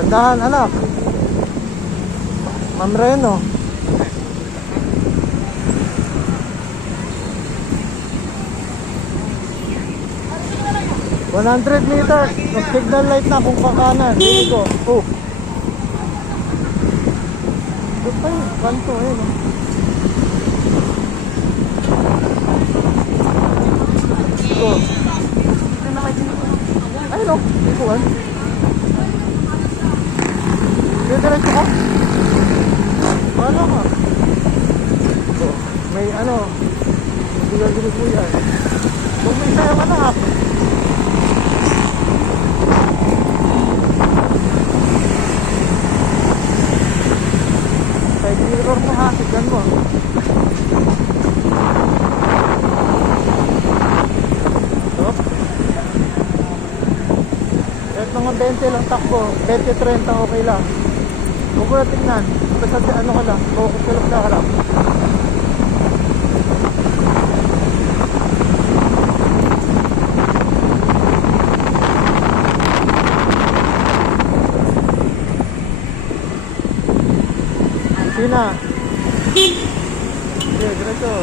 Andahan anak. Ma'am Reno. $100 meters. Mag-signal light na kung kakanan. Dito ko. Oh. Ito pa yun. 1-2 eh. No? Ito. Ay no. Ito one. Diretso ka? Paano ka? Ito. May ano. Bilang-bilang po yan. Kung may sayo ka na ha. Side mirror mo ha. Tignan mo. Ito. Kahit mga 20 lang takbo. 20-30 okay lang. Huwag ko na tingnan. Basta ano ka lang. Focus ka lang sa harap. Sina? Sige, diretso.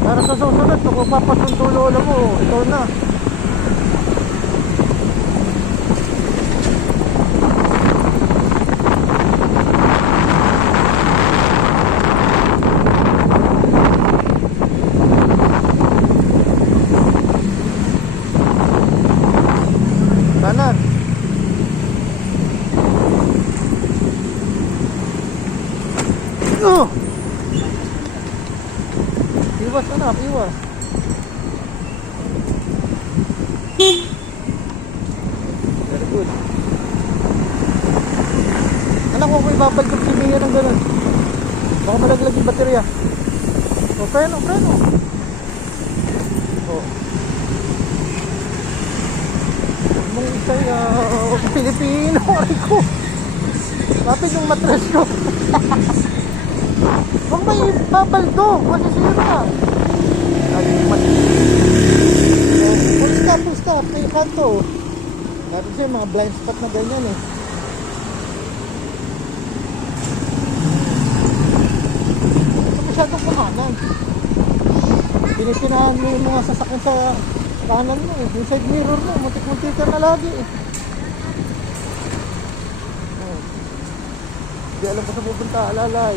Para sa susunod, kung magpapasuntulo ulo mo, ito na. Kanan. Iwas anak, iwas. Very good. Anak, huwag mo ibabaldok si Mia ng ganun. Baka malaglag yung baterya. O, freno, freno. O. Mong isa'y Pilipino. Ay ko. Lapit yung matres ko. Huwag may ibabaldok. Masisira. Full stop. May kanto. Dapat siya mga blind spot na ganyan eh. Ito masyadong kahanan. Pinipinahan mo yung mga sasakyan sa kanan mo eh. Yung side mirror mo, muntik-muntik ka na lagi eh. Hindi alam ko sa pupunta, alalay.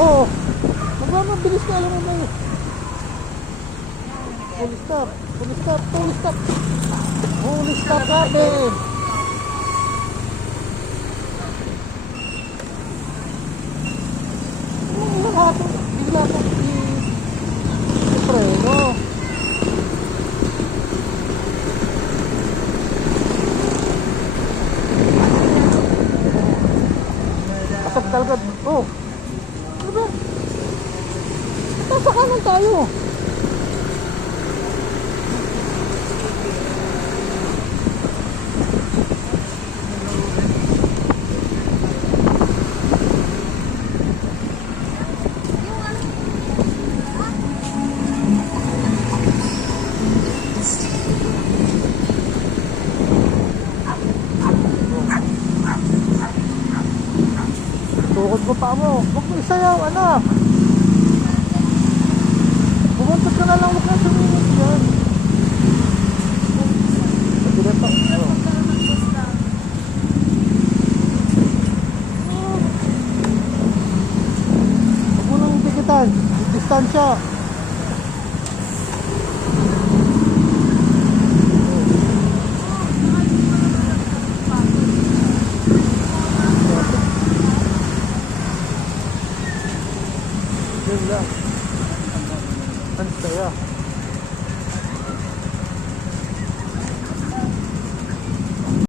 Oo. Magmamabilis ka, alam mo ba yun? Full stop. Full stop natin. Bigla ko i-preno. Asap talaga. Oh. Ano ba? Nasa kanan tayo. Tukod mo pa mo. Huwag mo isayaw, anak. Bumuntot ka na lang. Huwag na sumingit yan. Pagkira pa. Huwag mo nang pigitan. Distansya. Yun lang. Ang saya.